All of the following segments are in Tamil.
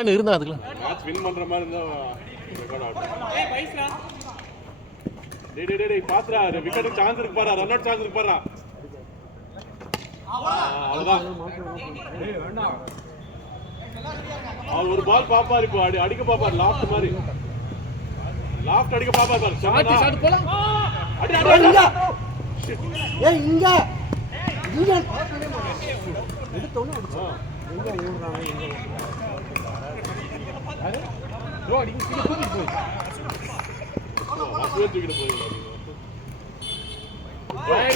ஆனா இருந்தா அதுக்குலாம் மேட்ச் வின் பண்ற மாதிரி இருந்தா ரெக்கார்ட் ஆகும். டேய் பாத்துடா விக்கெட் சான்ஸ் இருக்கு பாரு, ரன் அவுட் சான்ஸ் இருக்கு பாரு. அவ்வளவுதான். அவர் ஒரு பால் பாப்பாரு, இப்போ அடிக்க பாப்பாரு, லாஃப்ட் மாதிரி லாஃப்ட் அடிக்க பாப்பாரு பாரு. ஷாட் போலாம். அடி இங்க ஏய் இங்க இங்க எடுத்தோனே அடிச்சா எங்க ஓடுறாங்க இங்க ப்ரோ அடி கீழ தூக்கி போய் வாஸ்வே தூக்கிட்டு போறீங்க.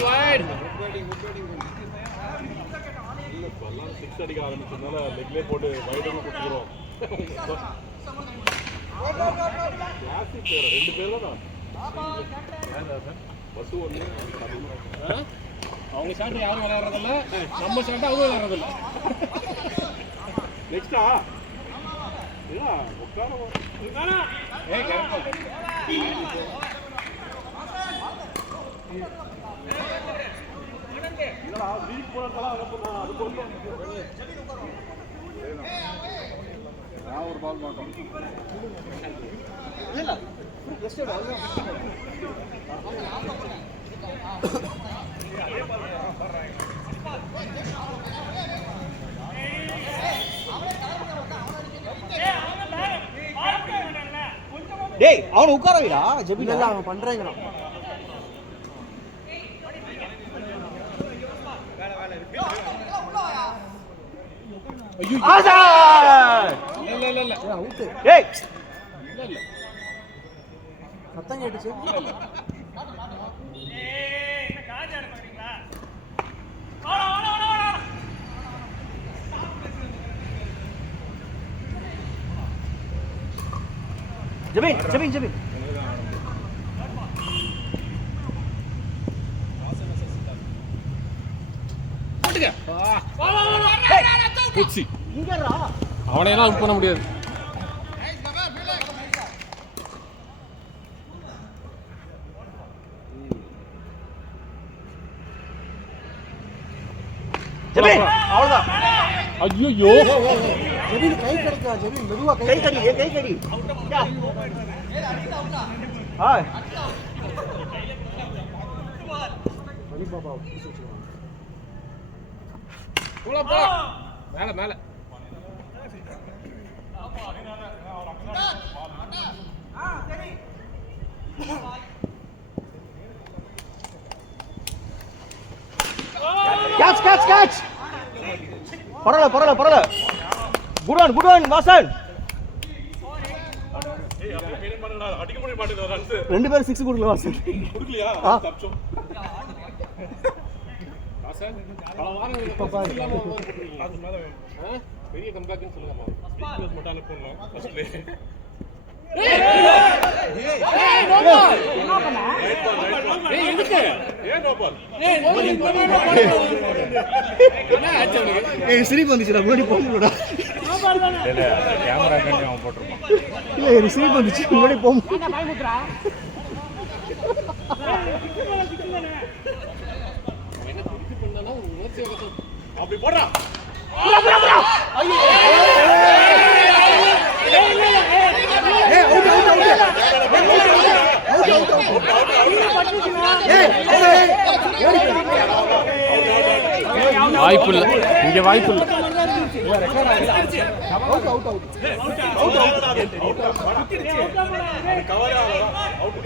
வைட் இல்ல பல்லாம் 6 அடிக்க ஆரம்பிச்சதுனால லெக்லே போட்டு வைடர்ல குடுத்துறோம். கிளாசிக் பேர் ரெண்டு பேர் தான். பசு ஒண்ணு அவங்க ஷாட் யாரும் விளையாடுறது இல்ல, நம்ம ஷாட் அவங்க விளையாடுறது இல்ல. நெக்ஸ்டா இல்ல உட்கார ஏய் கரெக்ட் இல்லடா வீக் போறதெல்லாம் அனுப்புனா அது கொஞ்சம் நான் ஒரு பால் மாட்டோம் இல்ல ஜஸ்ட் டேய் அவன் உட்கார வைடா ஜெபி. இல்ல அவன் பண்றாங்கடா. ஐயோ ஆசா இல்ல அவுட். டேய் இல்ல சத்தம் கேட்டுச்சு. ஜெபின் போடுங்க. புச்சி இங்கடா அவனையெல்லாம் அவுட் பண்ண முடியாது. ஜெபின் அவ்வளவுதான். ஐயோ ஜெபின் கை கடிக்கா. ஜெபின் மெதுவா கை கடி ஹாய் அடி பாபா. போலாம் மேல கேட்ச் பரவாயில்ல குட் ஒன் வாசன். ஏய் அப்படியே மெயின் பண்ணடா, அடிக்க முடிய மாட்டேங்குது ரன்ஸ். ரெண்டு பேரும் 6 கொடுக்கல வாசன். குடுக்கலையா? தப்பிச்சோம். வாசன் பல வாரங்கள் இப்ப பாரு. இல்லாம அது மேல பெரிய கம்பேக்னு சொல்லுங்கம்மா. க்ளோஸ் மட்டும் அனுப்புறோம் ஃபர்ஸ்ட்ல. No ball. ஏய் எதுக்கு? No ball. என்ன ஆச்சு அவனுக்கு? ஏய் சிரிப்பு வந்துச்சுடா, முன்னாடி போங்கடா. இல்ல கேமரா கண்டி அவன் போட்டுருப்பான். இல்ல எனக்கு சிரிப்பு வந்துச்சு, முன்னாடி போங்க. என்ன திருப்பி பண்ணானா ஒரு உணர்ச்சி வகத்தை அப்படி போடுறா. வாய்ப்பு இல்ல, இங்க வாய்ப்பு இல்ல. Cover out.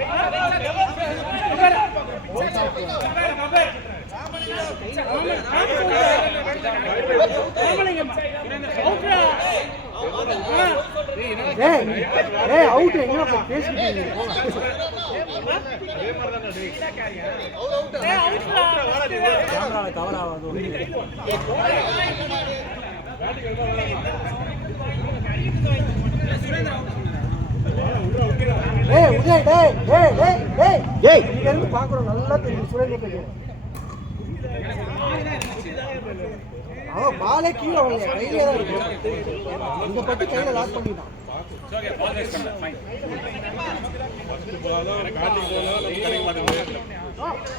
ஏய் அவுட். எங்க பேசிட்டு இருக்கீங்க? கேமரால கவர் ஆகாது. ஏய் உதய் டேய் இங்க இருந்து பாக்குறோம், நல்லா தெரியும் சுரேந்திர பையன். அவன் பாலே கீழே வரல, கையிலே தான் இருக்கு. இந்த பட்டு கையில லாக் பண்ணிட்டான். ஃபர்ஸ்ட் பால் தான் பேட்டிங் போல நமக்கு கிடைக்க மாட்டேங்குது.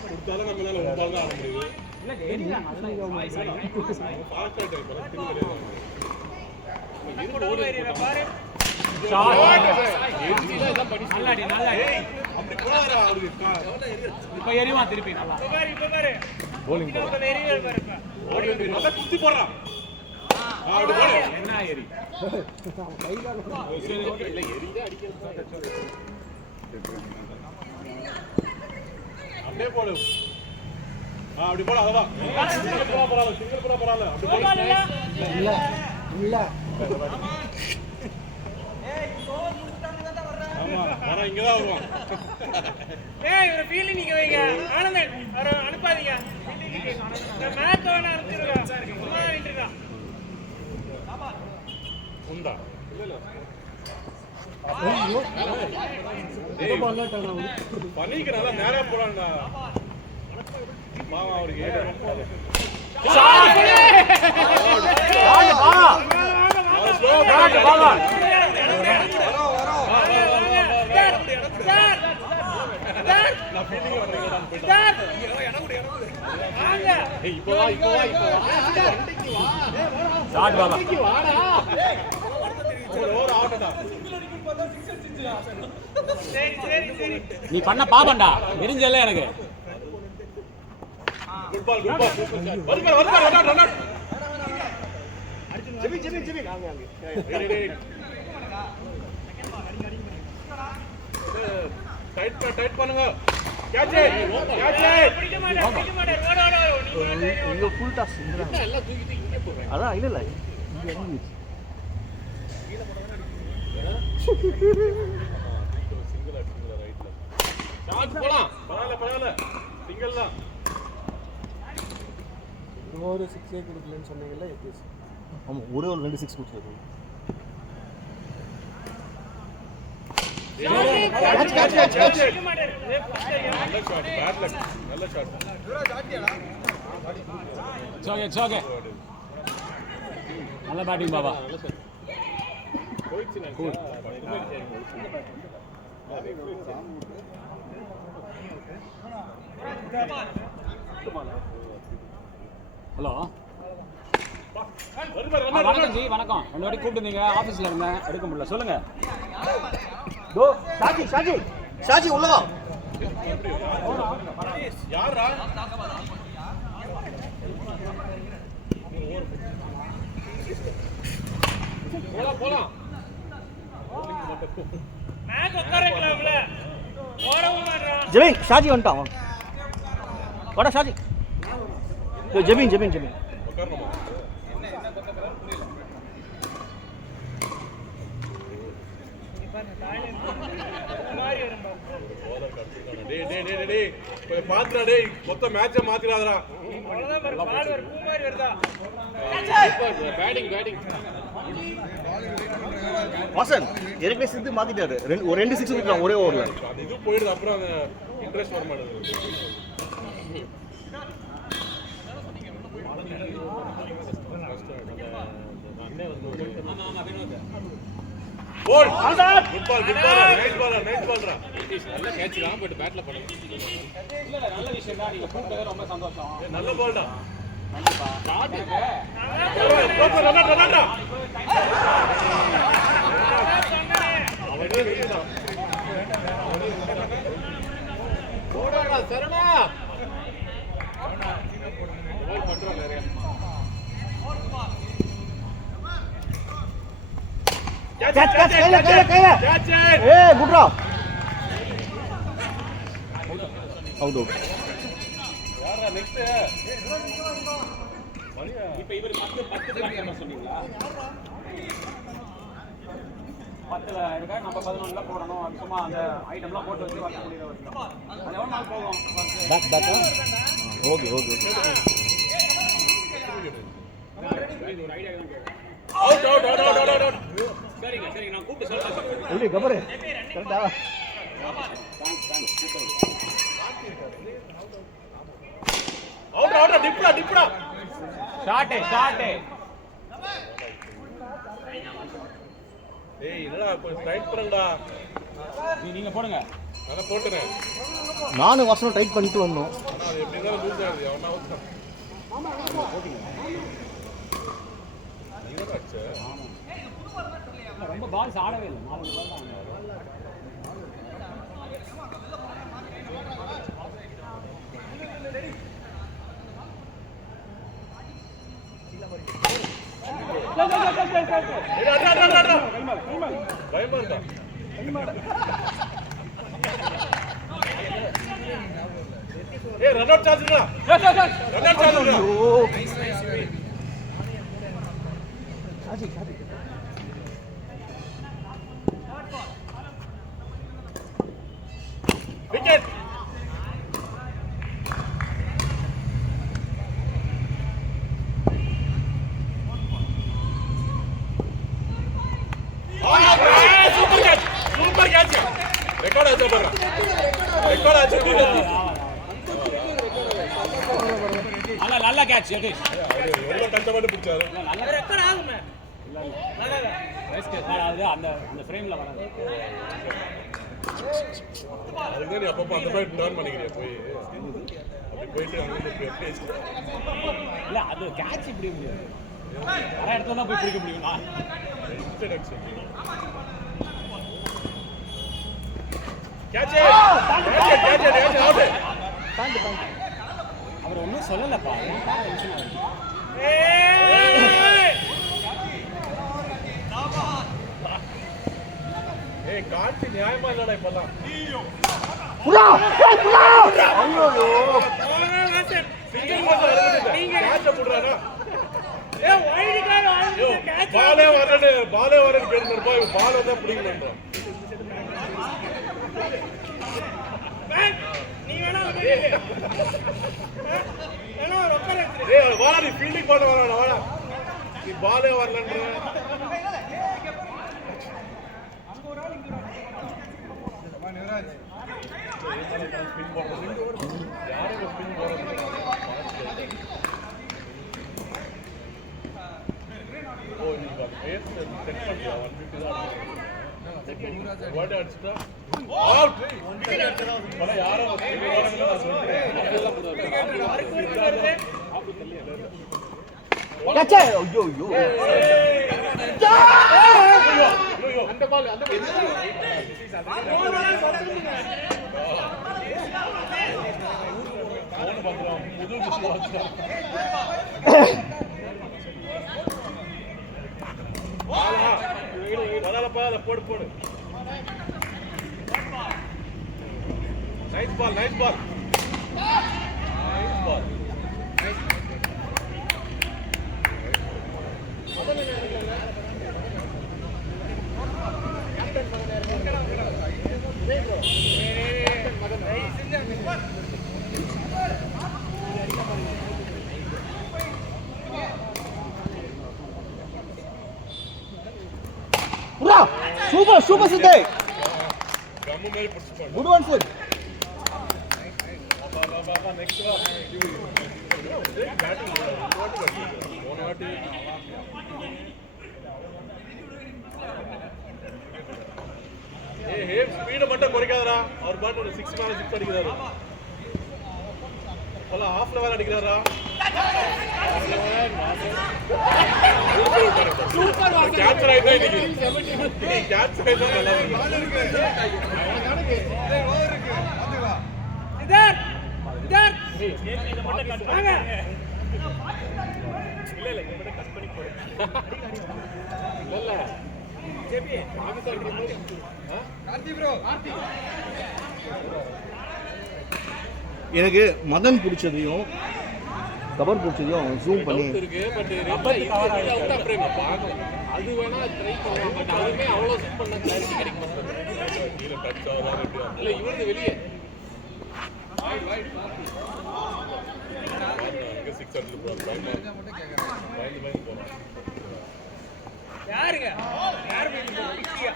கொடுத்தாலும் நம்மளால ஒரு பால் தான் ஆட முடியுது. இல்ல டேடி தான் நல்லா ஃபாஸ்ட் டைப் அப்படி போறாரா அவருக்கு இப்ப எரியுமா திருப்பி நல்லா bowling ஓடி நல்லா குத்தி போறான் அப்படி போடு என்ன எரி இல்ல எரிஞ்சா அடிக்கிறது அப்படியே போடு அப்படி போடு அதான் சிங்கிள் போடா பரவாயில்ல அப்படி போடு இல்ல இல்ல ஆமா வர இங்க தான் வருவான் இவர ஃபீலிங் நீங்க வைங்க ஆனந்தன் அவரை அனுப்பாதீங்க இந்த மேட்ச் வேணா அனுப்பிடுங்க சும்மா நின்றுடா உண்டா ஐயோ இந்த பால்ல டர்ன் ஆகுது பனிக்கு நல்லா நேரா போறான்டா மாமா அவருக்கு நீ பண்ண பாபண்டா எரிஞ்சல எனக்கு குட் பால் வருங்க டைட் பண்ணுங்க கேட்ச் பிடிக்க மாட்டேன் ஓட இங்க full toss எல்லாம் தூக்கிட்டு இங்க போறேன் அதான் இல்ல இங்க இறங்கிச்சு ஷாட் போலாம் பரவாயில்ல சிங்கிள் தான் ஒரு 6 கொடுக்கலன்னு சொன்னீங்கல்ல எஸ் ஆமா ஒரே ஒரு 2 6 கொடுத்துருக்கு பிடிக்க மாட்டேன் நல்ல ஷாட் சோகே நல்ல பேட்டிங் பாபா ஹலோ வணக்கம் ஜி வணக்கம் 2 வாட்டி கூப்பிட்டுருந்தீங்க ஆஃபீஸில் இருந்தேன் எடுக்க முடியல சொல்லுங்க டோ ஷாஜி உள்ள வா யாரா போலாம் மேட்ச் உட்கார வைக்கலாம்ல ஓடவும் மாட்டான் ஜெபின் ஷாஜி வந்துட்டான் வாடா ஷாஜி ஜெபின் உட்காரணுமா டேய் பாத்துடா டேய் மொத்த மேட்சை மாத்திராதடா அவ்வளவுதான் பாரு பால் வர பூ மாதிரி வருதா பேட்டிங் வாசன் ஏற்கனவே சிந்து மாத்திட்டாரு ஒரு 2 6 கொடுத்தான் ஒரே ஓவர்ல அது இது போயிடுது அப்புறம் அந்த இன்ட்ரெஸ்ட் வர மாட்டேங்குது போல் குட் பால் நைஸ் பால்ரா நல்ல கேட்ச் தான் போயிட்டு பேட்ல பண்ணுங்க இல்ல நல்ல விஷயம் தான் நீங்க கூப்பிட்டது ரொம்ப சந்தோஷம் நல்ல பால்டா கண்டிப்பா காட்டுங்க நல்லா அவனே வெளியடா ஓடறா சரணா பால் பண்றான் நிறைய கேட்ச் கையில கேட்ச் ஏய் குட்ரா அவுட் யாரா நெக்ஸ்ட் இப்போ இவர் 10 பேட்ல சொன்னீங்களா 10ல இருக்கா நம்ம 11ல போடணும் அது சும்மா அந்த ஐட்டம்லாம் போட்டு வச்சு வர முடியல அது எவ்வளவு நாள் போகும் பேக் ஓகே ஒரு ஐடியா தான் கேட்குறேன் அவுட் சரிங்க நான் கூப்பிட்டு சொல்றேன் எப்படி கபரு கரெக்ட்டா அவுட் டிப்டா ஷாட் ஏய் என்னடா கொஞ்சம் டைட் பண்ணுடா நீங்க போடுங்க நான் போட்டுறேன் நானும் வசனம் டைட் பண்ணிட்டு வந்தோம் ஆனா அது எப்படி இருந்தாலும் லூஸ் ஆகுது அவனா அவுட் நீங்க அடிச்ச ரொம்ப பால்ஸ் ஆடவே இல்லை 4 பால் தான் run out charge wicket. Super catch. Record ஆச்சு பாருங்க. ரெக்கார்ட் ஆச்சு. நல்ல கேட்ச் யதீஷ். எவ்வளவு கஷ்டப்பட்டு பிடிச்சாரு. நல்ல ரெக்கார்ட் ஆகுமே. நல்லதா. ரைஸ் கேட்ச் அது அந்த ஃப்ரேம்ல வராது. அதுக்கு நீ அப்பப்போ அந்த மாதிரி டர்ன் பண்ணிக்கிறீங்க போய் அப்படி போயிட்டு அங்கே பேசி இல்லை அது கேட்ச் இப்படி முடியாது நிறைய இடத்துல தான் போய் பிடிக்க முடியுமா அவர் ஒன்றும் சொல்லலப்பா டென்ஷன் ஆகுது. காட்சி நியாயமா இல்லடா இப்பெல்லாம். பாலே வரேன்னு கேட்டுருப்பா பாலை தான் பிடிக்கணும். வாடா நீ ஃபீல்டிங் பண்ண வர வாடா நீ பாலே வரலன்ற. போடு போடு. Nice ball nice ball nice ball. Super super சித்தை. கம்மு மேல புடிச்சு குட் ஒன் சித். பாபா நெக்ஸ்ட் வா. பேட்டிங் போன வாட்டி ஹேப் ஸ்பீட மட்டும் குறைக்காதடா. அவர் பாட்டு 6 மேல 6 அடிக்கிறாரு. பல ஹாஃப் லெவல் அடிக்கிறாரா. சூப்பர் கேட்சர் ஆயிட்டா இன்னைக்கு. கேட்சர் ஆயிட்டா நல்லா இருக்கு. இதர் இதர் வாங்க. இல்ல இங்க மட்டும் கட் பண்ணி போடு. இல்ல ஜெபி ஆபீஸ் அடிக்கிற மாதிரி. கார்த்தி ப்ரோ கார்த்தி. எனக்கு மதன் பிடிச்சதையும் கவர் பிடிச்சதையும் ஜூம் பண்ணி இருக்கு. பட் அவுட் ஆஃப் ஃப்ரேம் பாக்கணும். அது வேணா ட்ரை பண்ணலாம். பட் அதுமே அவ்வளோ ஜூம் பண்ணா கிளாரிட்டி கிடைக்க மாட்டேங்குது. கீழ டச் ஆகலாம் எப்படி இல்ல இவருக்கு வெளியே இங்க 6 அடிச்சு போறாங்க. பயந்து போறாங்க. யாருங்க யார் பிடிச்சியா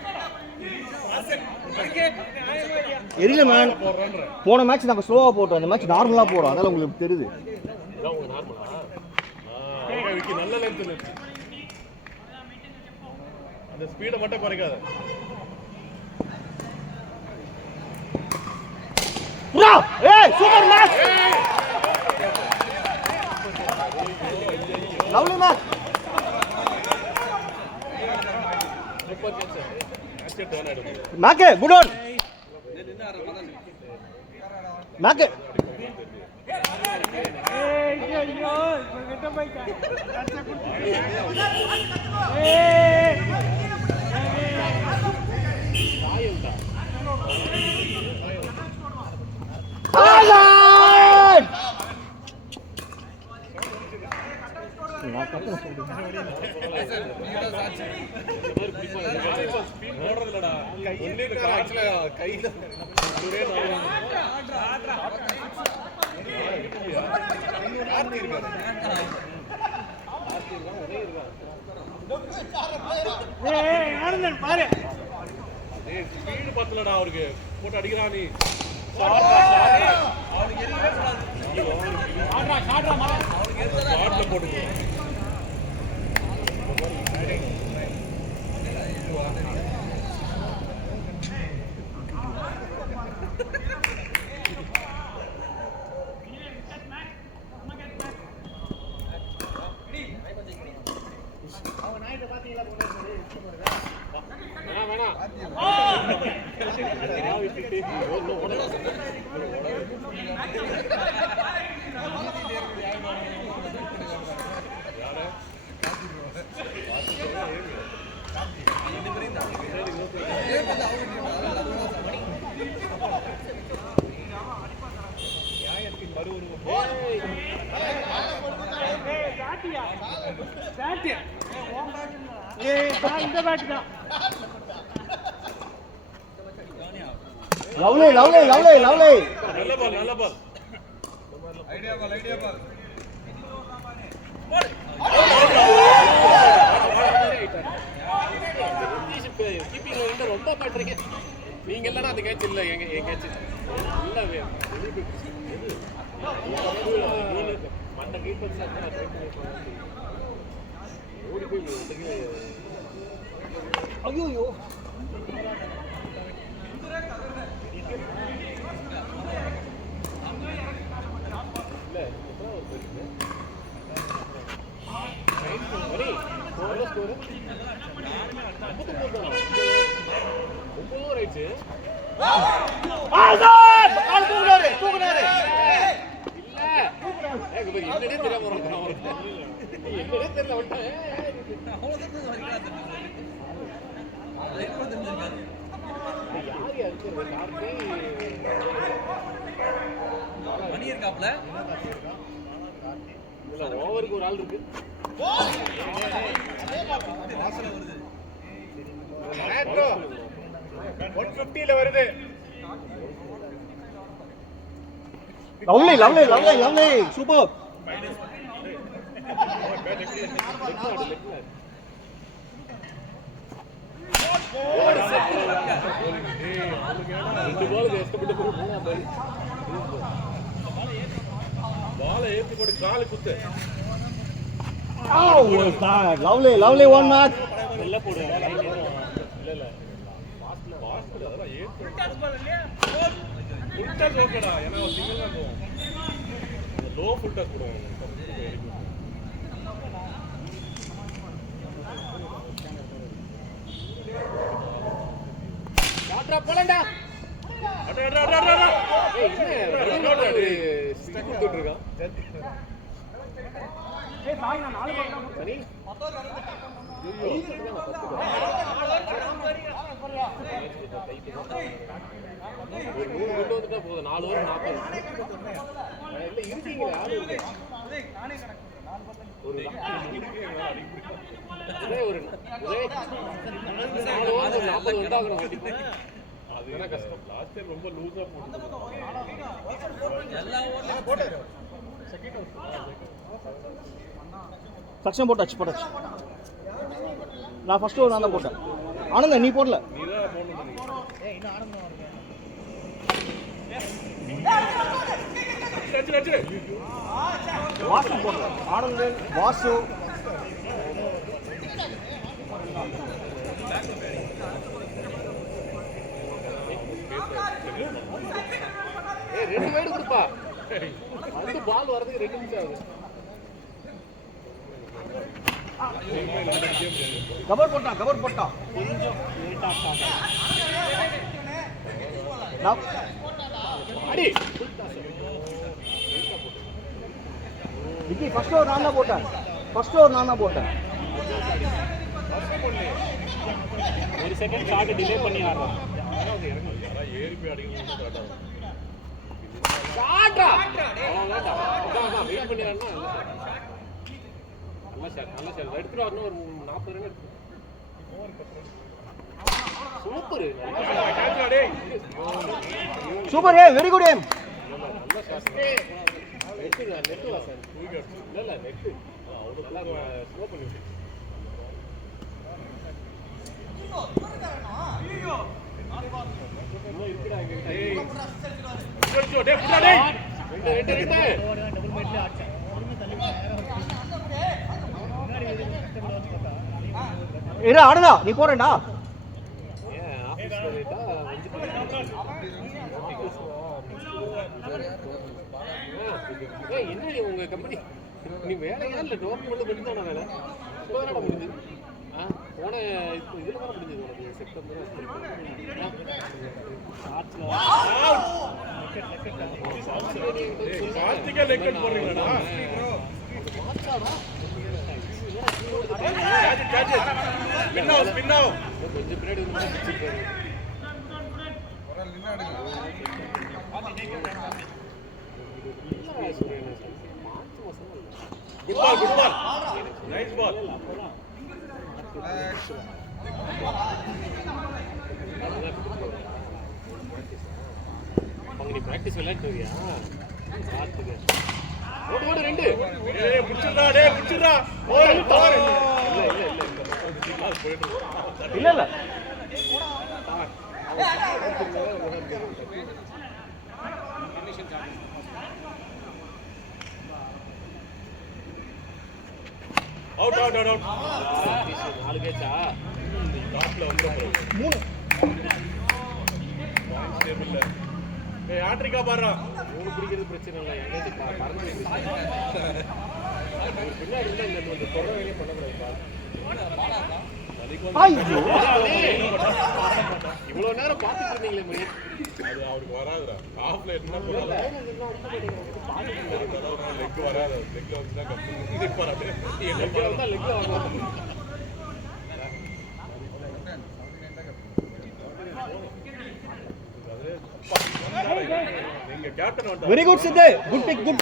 வாசன் ஓகே நியாயமா இல்லையா? எரியல மேன். போன மேட்ச் நாங்கள் ஸ்லோவாக போட்டோம். இந்த மேட்ச் நார்மலாக போகிறோம். அதனால உங்களுக்கு தெரியுது. நார்மலா விக்கி நல்ல லென்த் இருக்கு. அந்த ஸ்பீட மட்டும் குறைக்காத. ஏய் super match. Lovely match. Super catch turn ஆயிடும் மேக்கே குட் ஆன் மேக்கே ஐயோ கிட்ட போய் கச்ச குட்டி ஏய் ஆயல்டா ஆலன் நான் கரெக்ட்டா ஸ்பீட் போடுறதுலடா ஆக்சுவலா கையில ஒரே ஏய் ஆனந்தன் பாரு ஏய் ஸ்பீட் பத்தலடா அவருக்கு போட்டு அடிக்கறா நீ ஷாட்ல போட்டு பேட் ஏய் இந்த பேட் தான் லவ்லி நல்ல பால் ஐடியா பால் கீப்பிங்ல ரொம்ப பண்றீங்க நீங்க எல்லாம் அந்த கேட்ச் இல்ல எங்க கேட்ச் இல்ல மண்ட கீப்பர் சார் ஓடி போய் ஐயோ ஓவருக்கு ஒரு ஆள் இருக்கு 150 வருது லவ்லி சூப்பர் பால் ஏத்தி போட்டு கால் குத்து லவ்லி ஒன் மேட்ச் இல்ல போடு இல்ல பாஸ்ல அதெல்லாம் ஏத்து ஃபுல் டாஸ் ஓகேடா ஏனா சிங்கிள் தான் போகும் லோ ஃபுல் டாஸ் போடுவாங்க யாத்ரா போலண்டா அட ஏய் ஸ்டிக் கொடுத்துட்டு இருக்கான் ஏய் சாய் நான் 4 பால் தான் சரி ஒரு 3 கொண்டு வந்துட்டா போதும் 4 ஓவர் 40 இல்ல இருக்கீங்க ஆளு இருக்கு நானே கணக்கு 4 பால் ஒரு ஒரே 4 ஓவர் 40 வந்தாகணும் கண்டிப்பா அது என்ன கஷ்டம் லாஸ்ட் டைம் ரொம்ப லூசா போட்டு எல்லா ஓவர்லயும் போடு செகண்ட் ஓவர் சக்ஷன் போட்டாச்சு நான் ஃபர்ஸ்ட் ஓவர் நான் தான் போட்டேன் ஆனந்த நீ போடல நீதான் போடணும் ஏய் இன்னும் ஆனந்தம் இருக்கு வாசு போடல ஆனந்தன் வாசு ஏய் 2 வைடு கொடுப்பா அந்த பால் வரதுக்கு 2 நிமிஷம் ஆகுது கவர் போட்டான் கொஞ்சம் லேட்டா ஸ்டார்ட் அடி விக்கி ஃபர்ஸ்ட் ஓவர் நான் தான் போட்டேன் ஒரு செகண்ட் ஷாட் டிலே பண்ணி ஆடுறான் ஏறி போய் அடிக்கணும் ஷாட்டா அதான் வெயிட் பண்ணிறான்னா நல்ல ஷாட் எடுத்துட்டு வரணும் ஒரு 40 ரன் எடுத்து சூப்பர் சூப்பர் வெரி குட் ஏம் நல்ல ஷாட் நெட் வாசன் இல்ல நெட் அவரு நல்லா ஸ்லோ பண்ணி ஆடுதா நீ போறேன்டா என்ன உங்க கம்பெனி நீ வேலையா இல்ல டோர்னமெண்ட் மட்டும் தானே வேலை இப்போதானடா முடிஞ்சது போன இதுல தான் முடிஞ்சது உனக்கு செப்டம்பர் கார்த்திகா லெக்கட் போறீங்கடா பின்னாவ் கொஞ்சம் பின்னாடி வந்து பிடிச்சிருக்காரு குட் பால் நைஸ் பால் நீ பிராக்டிஸ் விளையாட்டு வரியா ஓடு ரெண்டு புடிச்சிரா புடிச்சிரா இல்ல அவுட் 4 கேட்சா டாப்ல வந்து 3 பாயிண்ட் டேபிள்ல ஆட்ரிக்கா பாறா 3 பிடிக்கிறது பிரச்சனை இல்ல எங்கேயும் பறந்து பின்னாடி இருந்தா இந்த தொடர வேலையே பண்ண கூடாது இவ்வளவு நேரம் பாத்துட்டு இருந்தீங்களே மணி அது அவருக்கு வராதுடா ஆஃப்ல என்ன பண்ணல லெக் வராது லெக்ல வந்துட்டா கம்பெனி வராது லெக்ல வந்தா லெக்ல வராது நீங்க கேப்டன் வந்தா வெரி குட் சித்தே குட் பிக் 3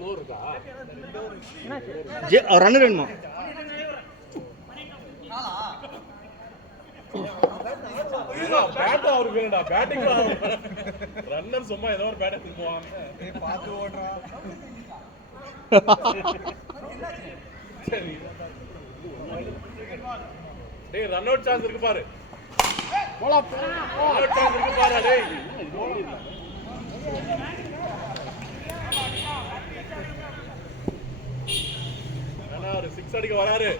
ஓவர் இருக்கா ரன் வேணுமா பேட் அவருக்கு வேணும்டா பேட்டிங் ரன்னர் சும்மா ஏதோ ஒரு பேட் எடுத்து போவாங்க பாத்து ஓடுறா சரி டேய் ரன் அவுட் சான்ஸ் இருக்கு பாரு போடா ரன் அவுட் சான்ஸ் இருக்கு பாரு டேய் அண்ணா ஒரு 6 அடிக்க வராரு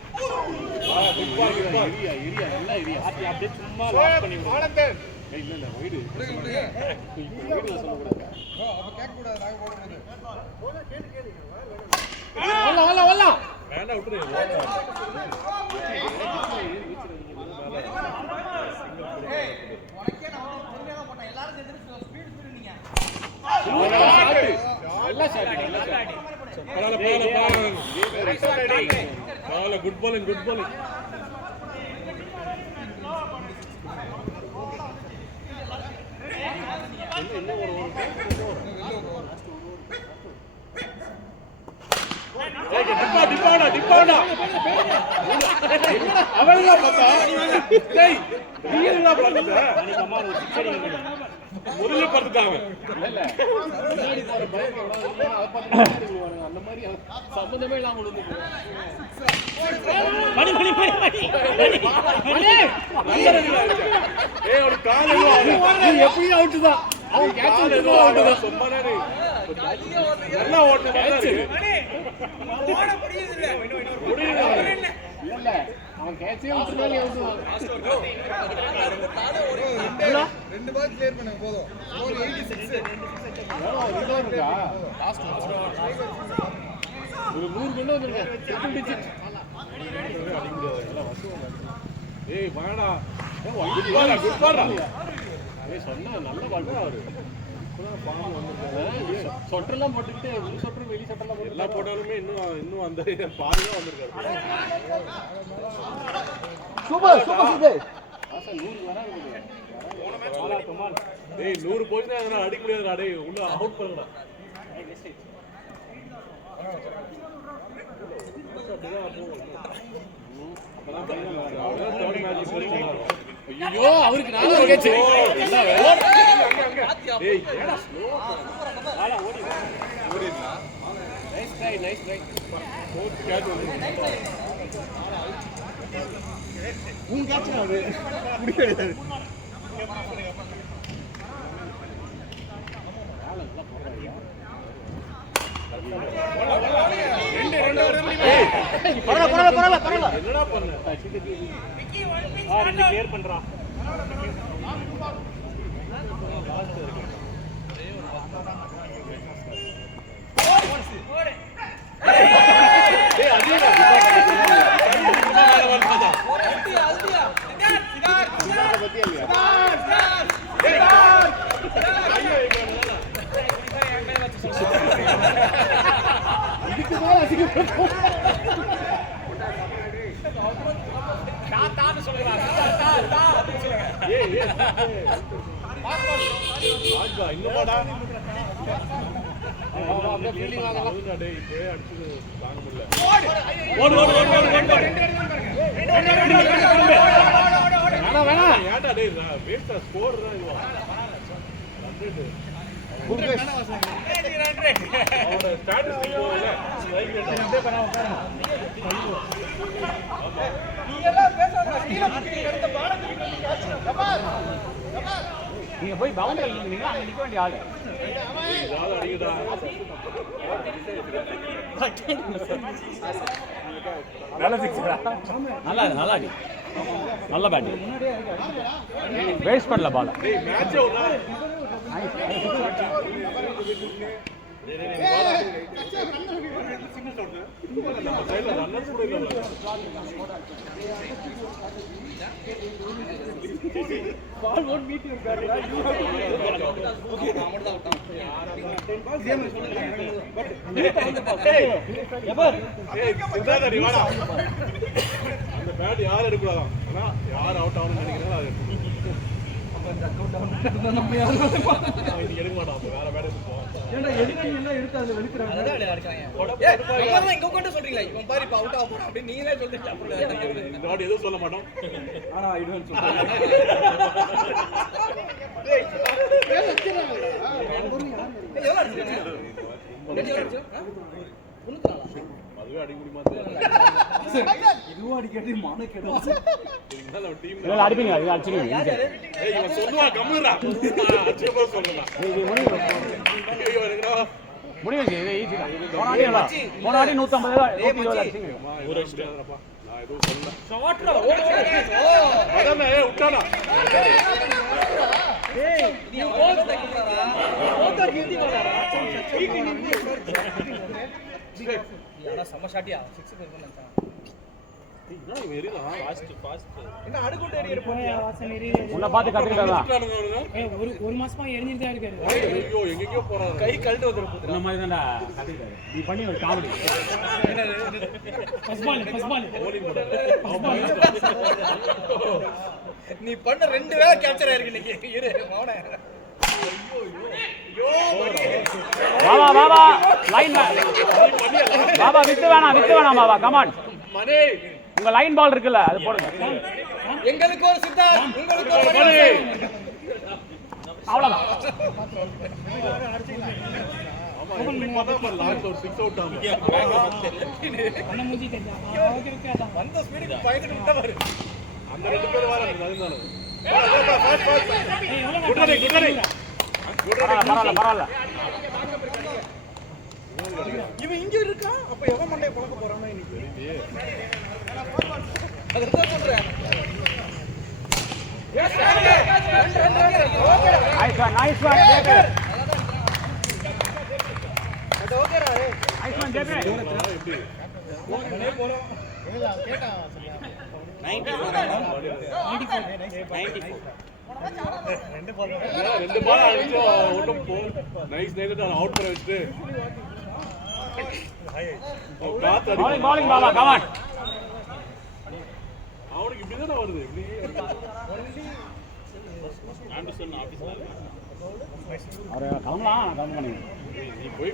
குட் பால் ஏரியா நல்லா ஏரியா அப்படியே சும்மா லாக் பண்ணி ஆனந்தன் இல்ல வீடு விடுங்க வீடியோ சொல்ல கூடாது அப்ப கேட்க கூடாது நாங்க போடுறது வல்ல வேணா விட்டுரு உனக்கே நான் பொறுமையா தான் போட்டேன் எல்லாரும் சேர்ந்து ஸ்பீட் நீங்க நல்ல ஷாட் பரவாயில்ல குட் பாலிங் டிப்பாடா அவளதான் பார்த்தா டேய் நீ என்ன பண்ணற அன்னைக்கு அம்மா ஒரு சிக்ஸடி முதல்ல படுத்துட்டாங்க இல்ல முன்னாடி போற பைக் எவ்வளவு அத பார்த்து வருவாங்க அந்த மாதிரி சம்பந்தமே இல்லாம விழுந்து ஏய் ஒரு கால் நீ எப்படி அவுட் தான் அவன் கேட்ச் எடுத்து அவுட் தான் சொன்னானே நல்லா ஓடுது கேட்ச் ஓட முடியல இல்ல அவன் கேட்சே விட்டுறானே அவுட் தான் ரெண்டு பால் கிளியர் பண்ண போதும் ஸ்கோர் 86 இருக்கா லாஸ்ட் ஒரு 100 கொண்டு வந்துருங்க ட்ரிபிள் டிஜிட் அடிக்க முடியாது எல்லாம் வசுவாங்க ஏய் வாடா குட் பால் ஏய் சொன்னா நல்ல பால் அவரு இப்போதான் ஃபார்ம் வந்திருக்காரு சொட்டர்லாம் போட்டுக்கிட்டு உள் சொட்டர் வெளி சொட்டர்லாம் போட்டு எல்லாம் போட்டாலுமே இன்னும் அந்த பால் தான் வந்திருக்காரு சூப்பர் சூப்பர் சிதேஷ் ஆசா 100 வராது டேய் 100 போயினா அதனால அடிக்க முடியாதுடா டேய் உள்ள அவுட் பண்ணுடா ஐயோ அவருக்கு நாளா கேட்சி டேய் ஏடா ஸ்லோ ஆளா ஓடிடா நைஸ் ட்ரை போட் கேட்ச் வந்து உன் கேட்ச் அது முடியாது பரவாயில்ல என்னடா பண்ண விக்கி 1 பீஸ் கிளியர் பண்றா ஓடு டேய் அடிடா மேல வந்தா அல்தியா சிதார் பத்தி இல்லையா இதுக்கு மேல அசிங்கப்படும் தான்னு சொல்றாங்க தா ஏய் ஆஜா இன்னுமாடா அப்படியே ஃபீலிங் ஆகலாம் டேய் இப்பவே அடிச்சு தாங்க முடியல ஓடு வேணாம் ஏன்டா டேய் வேஸ்டா ஸ்கோர் தான் இதுவா 100 அவரோட ஸ்டாட்டிஸ்டிக் போகல ஸ்ட்ரைக் ரேட் அப்படியே பண்ணாம நீ எல்லாம் பேசாத கீழ புடி எடுத்த பாலத்துக்கு நீங்க போய் பவுண்டரி நின்னீங்க அங்க நிக்க வேண்டிய ஆளு ஏதாவது அடிக்கடா நல்ல சிக்ஸ்டா நல்லா அடி நல்ல பேட்டிங் வேஸ்ட் பண்ணல பால் டேய் மேட்ச் ஓடா நம்ம சைடுல ரன்னர்ஸ் கூட இல்ல பால் ஒன் மீட் யூ பேட் அந்த பேட் யார் எடுக்கூடாதான் ஆனா யார் அவுட் ஆகணும்னு நினைக்கிறாங்களோ அது இன்னைக்கு எடுக்க மாட்டான் அப்ப வேற பேட் எடுத்து போவான் இங்க கொண்டு சொல்றீங்களா இவன் பாரு இப்ப அவுட் ஆக போறான் அப்படி நீங்களே சொல்லிட்டு இந்த வாட்டி எதுவும் சொல்ல மாட்டோம் ஆனா இதுன்னு சொல்றேன் அதுவே அடிக்க முடியுமா இதுவும் அடிக்கடி மான கேடும் டீம் இல்ல அடிப்பீங்க இது அடிச்சிடுவீங்க ஏய் இவன் சொல்லுவா கம்முடா அடிச்ச போற சொல்லலாம் ஐயோ எனக்குடா முடிவு இது ஈஸி தான் போன வாட்டி 150 120 அடிச்சீங்க ஒரு அடிச்சிட்டாரப்பா நான் எதுவும் சொல்லல ஷாட்ரா அதானே ஏய் விட்டானா ஏய் நீ ஓட தக்கிறாரா ஓட ஹிந்தி வராரா ஸ்பீக் இன் இங்கிலீஷ் யாரா சம ஷாட்டியா 6 இருக்குன்னு நினைச்சேன் என்ன இவன் எரியுதா ஃபாஸ்ட் என்ன அடுக்குண்டு எரியற போறியா வாசன் உன்னை பார்த்து கத்துக்கிட்டதா ஒரு மாசமா எரிஞ்சிட்டு தான் இருக்காரு ஐயோ எங்கெங்கயோ போறாரு கை கழட்டு வந்துற போகுது இந்த மாதிரி தான்டா கத்துக்கிட்டாரு நீ பண்ணி ஒரு காமெடி ஃபர்ஸ்ட் பால் போலிங் போட நீ பண்ண ரெண்டு வேளை கேப்சர் ஆயிருக்கு இன்னைக்கு இரு மௌனே பாபா லைன் பாபா விட்டு வேணாம் பாபா கமான் மணி உங்க லைன் பால் இருக்குல்ல அது போடுங்க எங்களுக்கு ஒரு சித்தார்த் உங்களுக்கு ஒரு மணி அவ்வளவுதான் ஆமா எப்படி பார்த்தா லாஸ்ட் ஒரு 6 அவுட் ஆமா அண்ணா மூஞ்சி தெரியா ஓகே ஓகே வந்த ஸ்பீடுக்கு பயந்து விட்டா பாரு அந்த ரெண்டு பேர் வராங்க அதுதானே பரவாயில்ல இவன் இங்க இருக்கா அப்ப எவன் மண்டைய புழக்க போறானோ இன்னைக்கு அதுதான் சொல்றேன் நைஸ் ஒன் ரெண்டு பால் அடிச்சு ஒன்றும் நைஸ் நைஸ் அவுட் பண்ண வச்சுட்டு பாலிங் பாலா கமான் அவனுக்கு இப்படிதானே வருது இப்படி ஆண்டர்சன் ஆபீஸ்ல அவரை கிளம்பலாம் கிளம்ப பண்ணுங்க நீ போய்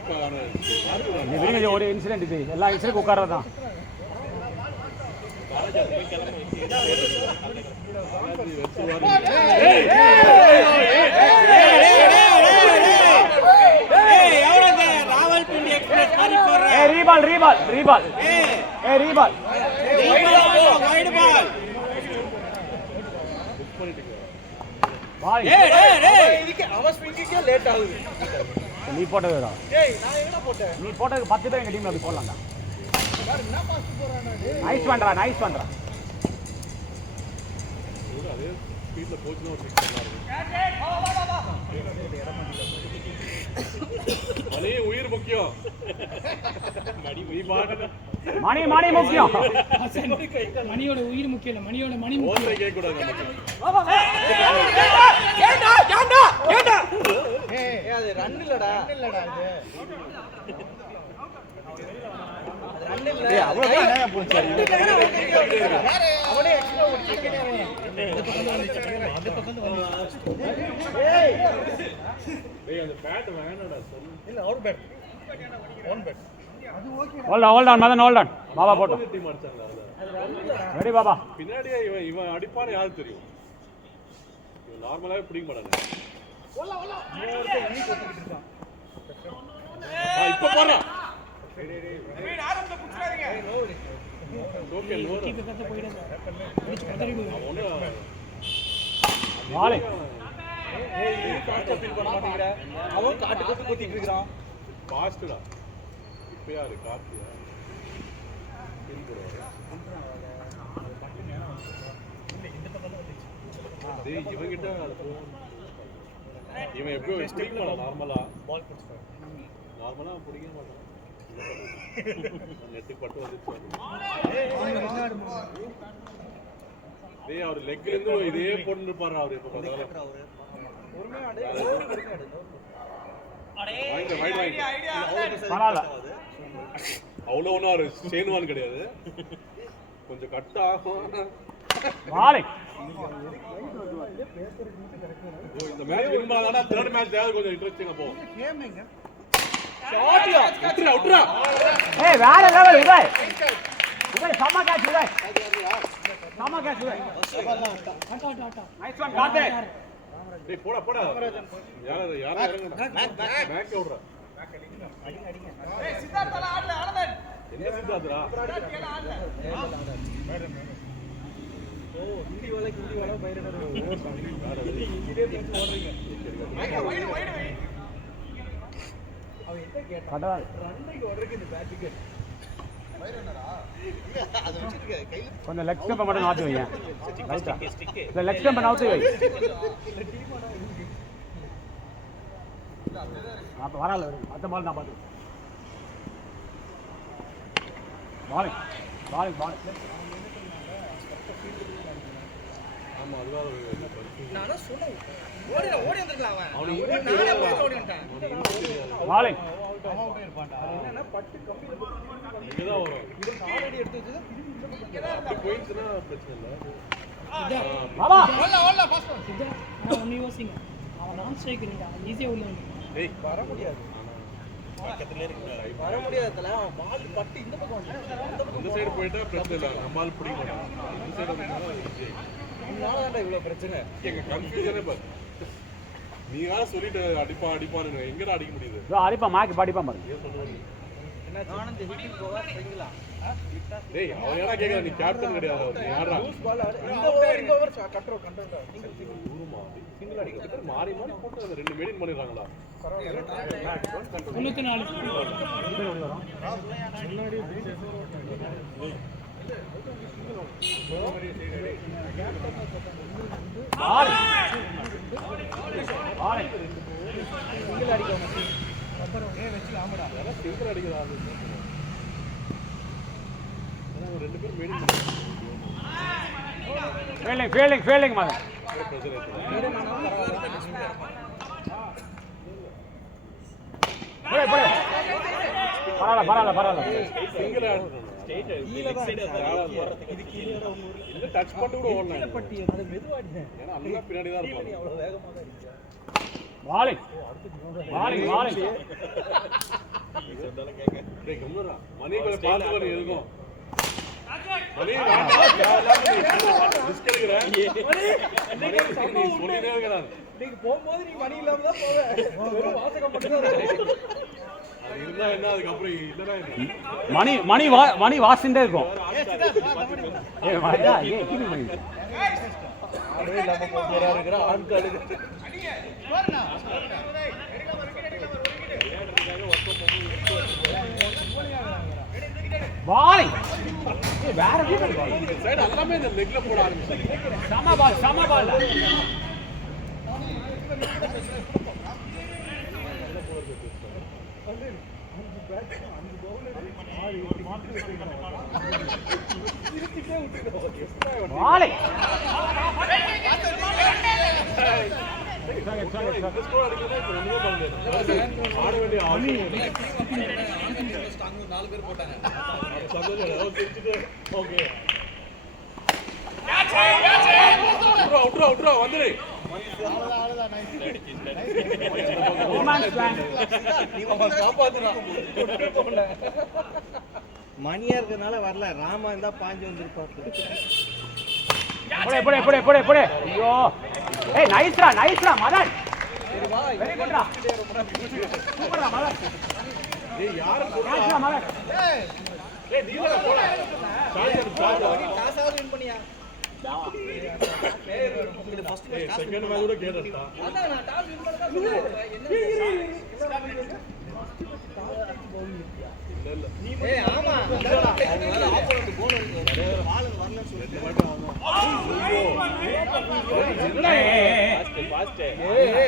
ஒரு இன்சிடென்ட் இது எல்லா இன்சிடென்ட் உட்கார்றது தான் ரீபால் ரீபால் ரீபால் ரீபால் நீ போட்டது நீ போட்டதுக்கு 10 பேர் எங்க டீம்ல அப்படி போடலாம்டா நைஸ் பண்றா நைஸ் பண்றா அதே ஸ்பீட்ல போச்சுன்னா ஒரு மணி உயிர் முக்கியம் மணி மணி முக்கியம் மணியோட உயிர் முக்கியம் இல்ல மணியோட மணி ஓசை கேட்க கூடாது அது ரன் இல்லடா இது ரன் இல்ல அவ்வளவு நேரம் போச்சு அவனே எக்ஸ்ட்ரா ஓடிச்சேனே அந்த பக்கம் டேய் அந்த பேட் வேணாடா சொல்லு இல்ல அவுட் பேட் ஆன் பேட் அது okay hold on Madan hold on Baba போடு டீம் அடிச்சாங்க அது ரன் இல்லடா ரெடி பாபா பின்னாடியே இவன் அடிப்பான்னு யாருக்கு தெரியும் இவன் நார்மலாவே பிடிக்க மாட்டானே இப்ப போறான் ஓகே லோர் வாலே அவன் காட்டு கட்டு குத்திட்டு இருக்கான் ஃபாஸ்டா இப்ப யாரு கார்த்தியா டேய் இவங்கிட்ட இவன் எப்போ பிடிக்க மாட்டான் நார்மலா பால் பிடிச்சான் நார்மலா பிடிக்க மாட்டான் நெட்டு பட்டு வந்துச்சு டேய் அவர் லெக்ல இருந்து இதே போட்டு இருப்பாரு அவர் எப்ப பார்த்தாலும் அவ்வளோ ஒன்றும் அவர் சேனுவான் கிடையாது கொஞ்சம் கட் ஆகும் இந்த மேட்ச் வின் பண்ணாதானே தேர்ட் மேட்ச் தேவை கொஞ்சம் இன்ட்ரெஸ்டிங்கா போகும் ஏய் வேற லெவல் உதய் உதய் சம கேட்ச் உதய் சம கேட்ச் உதய் நைஸ் ஒன் காட்டே டேய் போடா போடா யாரா இறங்குடா பேக் ஓடுறா ஏய் சித்தார்த்தல ஆடல ஆனந்தன் என்ன சித்தார்த்தரா ஓ ஹிந்தி वाला பைரனர் ஓ சாமி இதே பேச்சு ஓடுறீங்க வைடு அவ என்ன கேட்டா ரன்னுக்கு ஓடுறதுக்கு இந்த பேட்டிங் பைரனரா அது வச்சிருக்க கையில கொஞ்சம் லெக் ஸ்டம்ப் மட்டும் நாட்டி வைங்க ரைட்டா இல்ல லெக் ஸ்டம்ப் நாட்டி வை அப்ப வரல அடுத்த பால் நான் பாத்து பாலிங் ஆமா அதுதான் நானா சொன்னேன் ஓடி வந்திருக்கலாம் அவன் நானே போய் ஓடி வந்துட்டேன் பாலிங் அவன் ஓடி இருப்பான்டா என்னன்னா பட்டு கம்பில இங்கதான் வரும் இது ஆல்ரெடி எடுத்து வச்சது அப்படி போயிடுச்சுன்னா பிரச்சனை இல்லை பாபா ஓல்ல பாஸ் பண்ணு நான் ஒண்ணு யோசிங்க அவன் நான் ஸ்ட்ரைக் இல்லடா ஈஸியா உள்ள வந்து டேய் வர முடியாது பக்கத்துல இருக்குடா வர முடியாதுல அவன் பால் பட்டு இந்த பக்கம் வந்து இந்த சைடு போயிட்டா பிரச்சனை இல்லை நம்மால் பிடிக்க மாட்டான் இந்த சைடு வந்தா ஈஸி இதனால இவ்வளவு பிரச்சனை எங்க கன்ஃபியூஷனே பாரு நீ யார சொல்லிட்டு அடிப்பான்னு எங்கடா அடிக்க முடியுது அடிப்பா மாக்கி படிப்பா பாருங்க என்ன ஆனந்த் ஹிட்டிங் போவா சரிங்களா டேய் அவன் ஏடா கேக்குற நீ கேப்டன் கிடையாது நீ யாரா லூஸ் பால் இந்த ஓவர் கண்ட்ரோல் ஊருமா சிங்கிள் அடிக்கிறது மாறி போட்டு அந்த ரெண்டு மெடின் பண்ணிடுறாங்களா 94 சிங்கிள் அடிக்கணும் சிங்கிள் அடிக்கிறாங்க ரெண்டு பேரும் மெயின் ஃபீல்டிங் மாதிரி பரவாயில்ல சிங்கிள் ஆடணும் இல்ல டச் பண்ணி கூட ஓடலாம் ஏன்னா அங்க பின்னாடி தான் இருப்பாங்க வாலிங் டேய் கம்முடா மணி மேல பாத்து பண்ணி இருக்கும் மணி ரிஸ்க் எடுக்கறேன் மணி சொல்லிட்டே இருக்கறான் நீங்க போகும்போது நீ மணி இல்லாம தான் போவே வெறும் வாசகம் மட்டும் தான் அது இருந்தா என்ன அதுக்கு அப்புறம் இல்லனா என்ன மணி வாசிண்டே இருக்கும் ஆடே இல்லாம போறாருங்கற ஆட்கள் வாலிங் வேற இந்த சைடு எல்லாமே இந்த லெக்ல போட ஆரம்பிச்சாங்க சம பால் வாலிங் ஆட வேண்டிய ஓகே அவுட்ரா வந்துரு மணியா இருக்கறனால வரல ராமா இருந்தா பாஞ்சு வந்திருப்பாரு போடே ஐயோ ஏய் நைஸ்ரா மதன் வெரி குட்ரா சூப்பர்ரா மதன் ஏய் யார நைஸ்ரா மதன் ஏய் நீ வர போடா சார்ஜர் காசாவது வின் பண்ணியா இது ஃபர்ஸ்ட் ஏய் செகண்ட் மேட்ச் கூட கேட்டா அதான் நான் டாஸ் வின் பண்ணதா சொன்னேன் இல்ல ஏய் ஆமா அதனால ஆப்போனன்ட் கோல் இருக்கு பால் வரலன்னு சொல்லிட்டு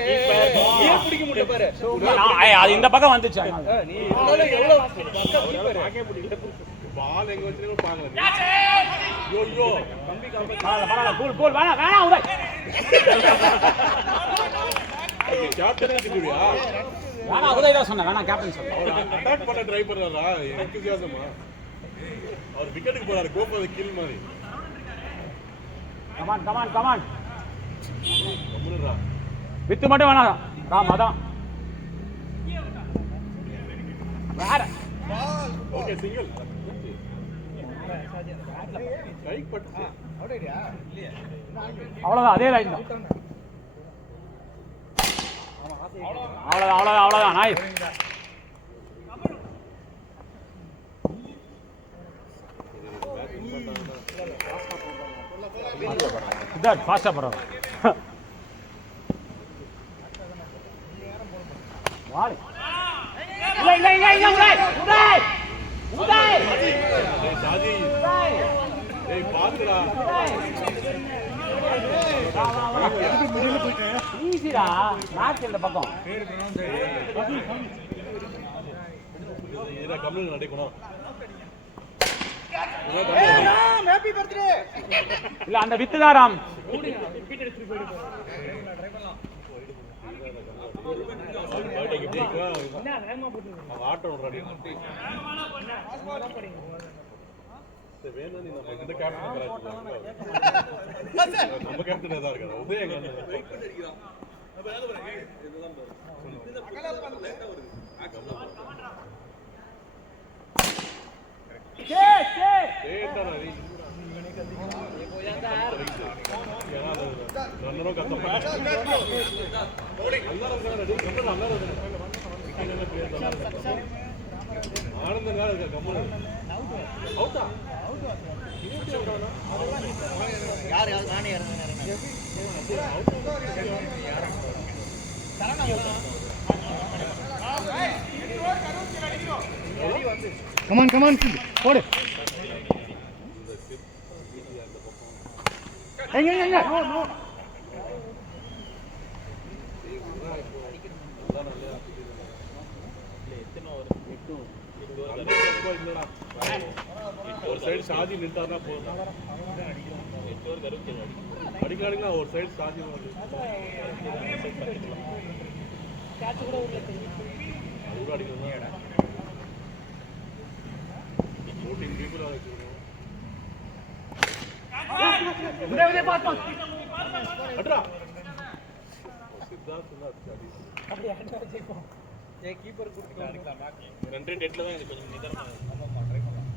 ஏய் பிடிக்க முடியல பாரு அது இந்த பக்கம் வந்துச்சு நீ எவ்வளவு பக்கம் கீப்பர் ஆகே பிடிக்கல பால் எங்க வச்சிருக்கோ பாக்கல ஐயோ கம்பி பரவாயில்ல கோல் வேணாம் உதய் கேப்டன் திட்டுறியா வேணாம் உதய் தான் சொன்னேன் வேணாம் கேப்டன் சொன்னேன் அட்டாக் பண்ண ட்ரை பண்றாரா என்தூசியாசமா அவர் விக்கெட்டுக்கு போறாரு கோ ஃபார் தி கில் மாதிரி கமான் கம்முனுடா வித்து மட்டும் வேணாம் ராம் அதான் வேற ஓகே சிங்கிள் கை பட்டு அவ்வளவுதான் அதே லைன் தான் அவ்வளவுதான் நைஸ் சித்தார்த் ஃபாஸ்டா போறாரு வாடி உதய் ஏய் சாதி ஏய் பாத்துடா ஈஸிடா மேட்ச் இந்த பக்கம் இதா கம்மில நடக்கணும் ஹேப்பி பர்த்டே இல்ல அந்த வித்து தான் ராம் ஆட்டம் ரெடி வேணும் நீ நம்ம இந்த கேப்டன் நம்ம கேப்டன் தான் இருக்காரு உதய ரன்னரும் கத்தம் ஆனந்தம் இருக்க கம்மு அவுட்டா யார் நானே இறந்தேன் கமான் போடு எங்க ஒரு சைடு சாதி நின்றாருன்னா போதும். அடிக்கலாடிங்களா ஒரு சைடு சாதி அடிக்கலாம் 14 people are அட்ரா சித்தார்த் அப்படியே அட்ரா ஜெயிப்போம். கீப்பர் குடுத்து அடிக்கலாமா? ரன் ரேட் 8ல தான் இது கொஞ்சம் நிதானமா ட்ரை பண்ணலாம்.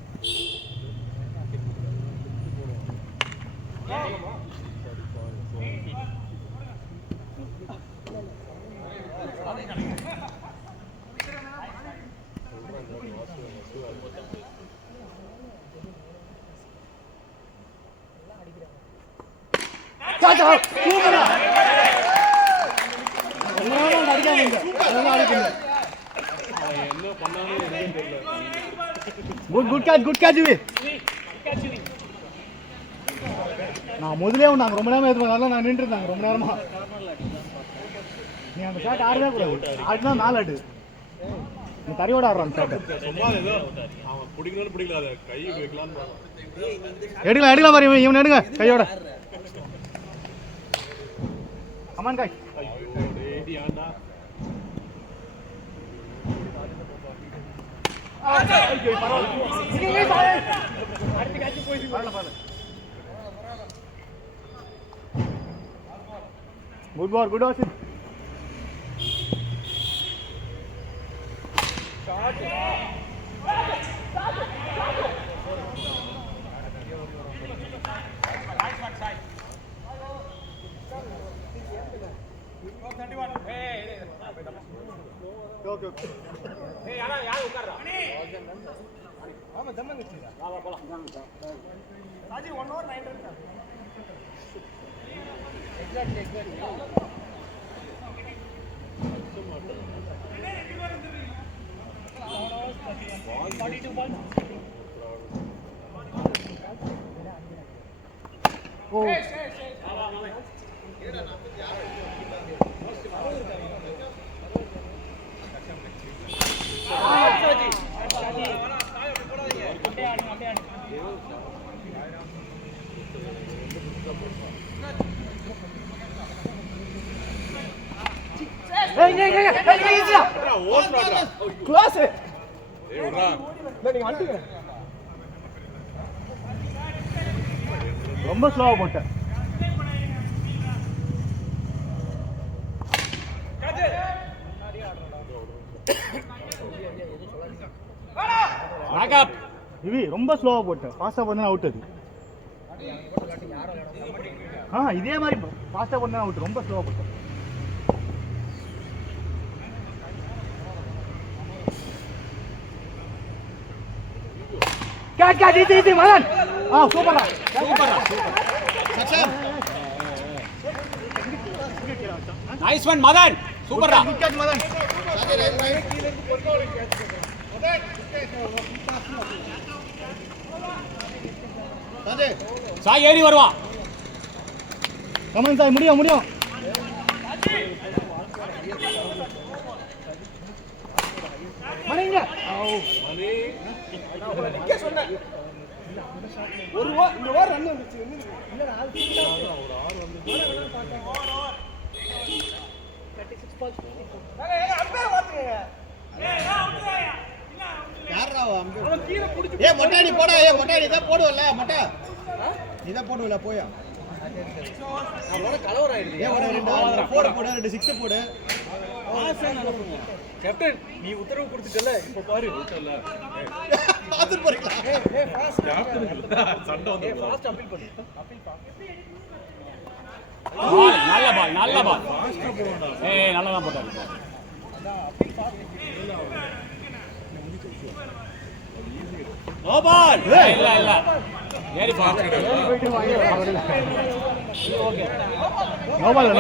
குட் கேட்ச் நான் முதலே நாங்கள் ரொம்ப நேரமா எதிர்பார்த்தாலும் நான் நின்று இருந்தாங்க ரொம்ப நேரமா. நீ அந்த ஷாட் ஆடவே கூடாது. ஆடினா 4 ஆடு. நீ தரையோட ஆடுறான் ஷாட். சும்மா ஏதோ அவன் பிடிக்கணும்னு பிடிக்கல, அதை கை வைக்கலாம்னு எடுக்கலாம் மாதிரி இவன் எடுங்க கையோட. கமான் காய். ஐயோ டேடி ஆண்டா. Good ball good watch. Okay okay. ஏய் யார் உட்கார்றா? ஆமா தம்மன் வெச்சிடா. வா போலாம். Raji 1 over 9 run. Exactly. Close. ஏய் உடா. நீங்க வந்துங்க. ரொம்ப ஸ்லோவா போட்டேன். பேக்கப். இவி ரொம்ப ஸ்லோவா போட்டேன். ஃபாஸ்டா பண்ணா அவுட் அது. இதே மாதிரி ஃபாஸ்டா பண்ணா அவுட். ரொம்ப ஸ்லோவா போட்டேன். கேட்ச் இது மதன். சூப்பரா சக்சஸ். Nice one Madan. சூப்பர்டா. Good catch Madan. சாய் ஏறி வருவான். கமன் சாய் முடியும். மணிங்க. மணி நிக்க சொன்னேன். ஒரு ஓவர் இந்த ஓவர் ரன் வந்துச்சு. இல்ல அது ஒரு 6 வந்து 36 பால்ஸ். ஏய் அம்பேர் பாத்துங்க. யாரா அம்பேர்? அவன் கீழ புடிச்சு. ஏய் மொட்டாடி போடா. ஏய் மொட்டாடி இத போடுவல மொட்டா. இத போடுவல போயா. அவளோட கலவர் ஆயிடுது. ஏய் ஒரு 2 போடு 2 6 போடு. கேப்டன் நீ உத்தரவு கொடுத்துட்டல இப்ப பாரு. பாத்து போறீங்களா? ஏய் ஃபாஸ்ட் சண்டை வந்து ஃபாஸ்ட் அப்பீல் பண்ணு. அப்பீல் பா. நல்ல பால். ஏய் நல்லா தான் போட்டாரு. No ball. இல்ல ஏறி ball. Okay. No ball.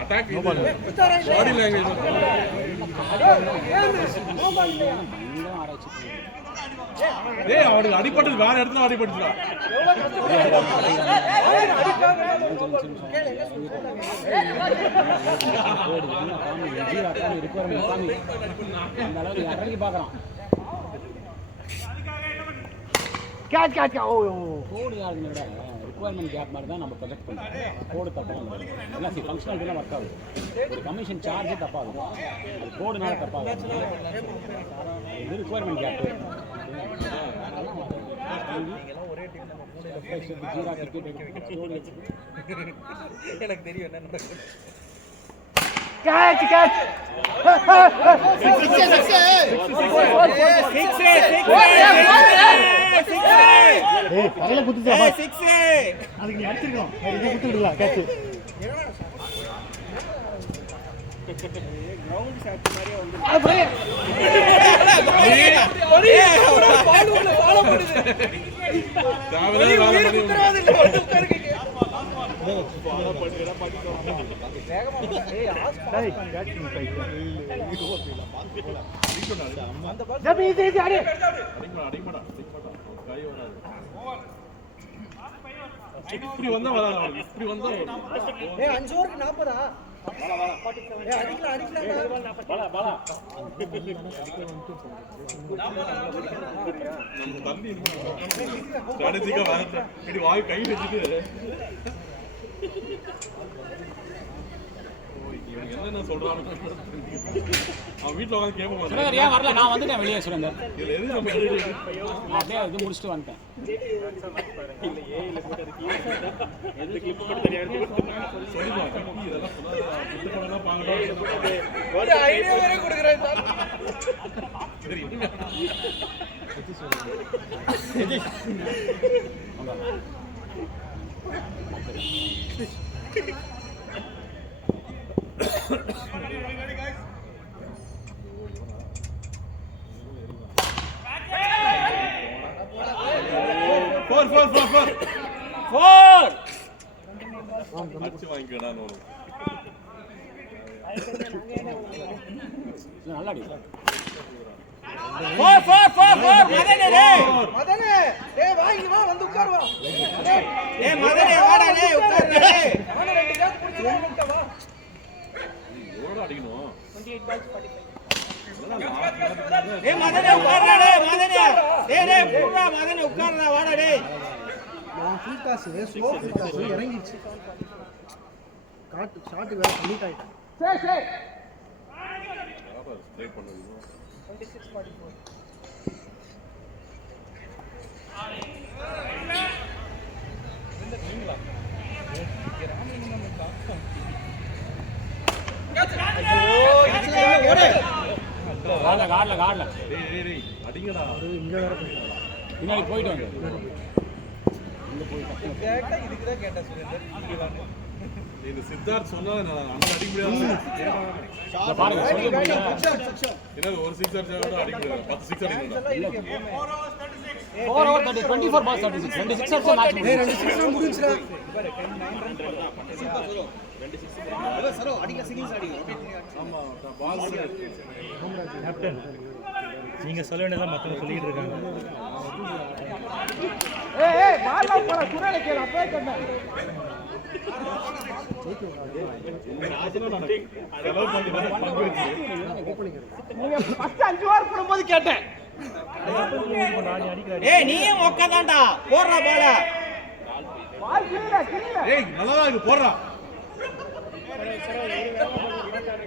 Attack body language டேய் அவனுக்கு அடிபட்டது வேற இடத்துல அடிபட்டுடா. அந்த அளவுக்கு பாக்குறான். கேட்ச் கேட்ச் ஓ கோடு யாருன்னு விட ரிக்குவயர்மெண்ட் கேப் மாதிரி தான் நம்ம ப்ரொஜெக்ட் பண்ணுறோம். கோடு தப்பாக எல்லாம் ஃபங்க்ஷனாலிட்டிலாம் ஒர்க் ஆகுது. ஒரு கமிஷன் சார்ஜே தப்பாகுது, அது கோடுனால தப்பாகுது. இது ரிக்குவயர்மெண்ட் கேப். எனக்கு தெரியும் என்ன கேட்ச் கேட்ச் பகல குத்துச்சா அதுக்கு நீ அடிச்சிருக்கோம், இதை குத்து விடலாம் கேட்ச். இப்படி வந்தா வராது, இப்படி வந்தா 5 ஓவருக்கு 40. அடிக்கலாம் தள்ளி ஸ்ட்ராட்டஜிக்கா வரட்டும். இப்படி வாய் கை வச்சுட்டு இவங்க என்ன சொல்றாங்க அவன் வீட்டுல உட்காந்து கேட்க மாட்டேன். ஏன் வரல? நான் வந்துட்டேன் வெளியே சுரேந்தர். இதுல எது நம்ம நான் அப்படியே இது முடிச்சுட்டு வந்துட்டேன். சொல்லிடுவாங்க இதெல்லாம் சொன்னா பாங்கடா ஒரு ஐடியா வேற கொடுக்குறேன் சார். சரி அடிச்சு வாங்கிக்கடா நல்லா அடி. மதனே டேய் வாங்கி வா, வந்து உட்கார் வா. ஏய் மதனே வாடா டேய் உட்கார் டேய். நானே 2 கேட்ச் புடிச்சு வந்துட்ட வா. எவ்வளவு அடிக்கணும்? 28 balls 45. ஏய் மதனே உட்கார்டா டேய் மதனே. டேய் புறா மதனே உட்கார்டா வாடா டேய். நான் full toss slow full toss இறங்கிடுச்சு. காட் ஷாட் வேற கமிட் ஆயிட்டேன். சரி ஸ்ட்ரைட் பண்ணுது 26-44. காடல டேய் அடிங்கடா. இங்க வேற போயிட்டான். பின்னாடி போயிட்டு வந்து கேட்டா இதுக்கு தான் கேட்டா சுரேந்தர். இந்த சித்தார்த் சொன்னா நான் அங்க அடிக்க முடியாது. பாருங்க சொல்ல முடியல. என்ன ஒரு 6 அடிச்சா அடிக்க முடியாது. 10 6 அடிக்கணும். 4 over 30 24 balls 36 26 அடிச்சா மேட்ச் டேய் 2 6 முடிஞ்சுடா. ஆமா பால் கேப்டன் நீங்க சொல்ல வேண்டியதெல்லாம் மத்தவங்க சொல்லிட்டு இருக்காங்க. ஏய் பால்ல போற சுரேல கேள அப்பே சொன்னேன். செலவு பண்ணி பங்கு வச்சு நீங்க ஃபர்ஸ்ட் 5 ஓவர் போடும்போது கேட்டேன். ஏய் நீயே ஒக்கதான்டா போடுற பால. பால் கீழ. ஏய் நல்லா இருக்கு போடுறா.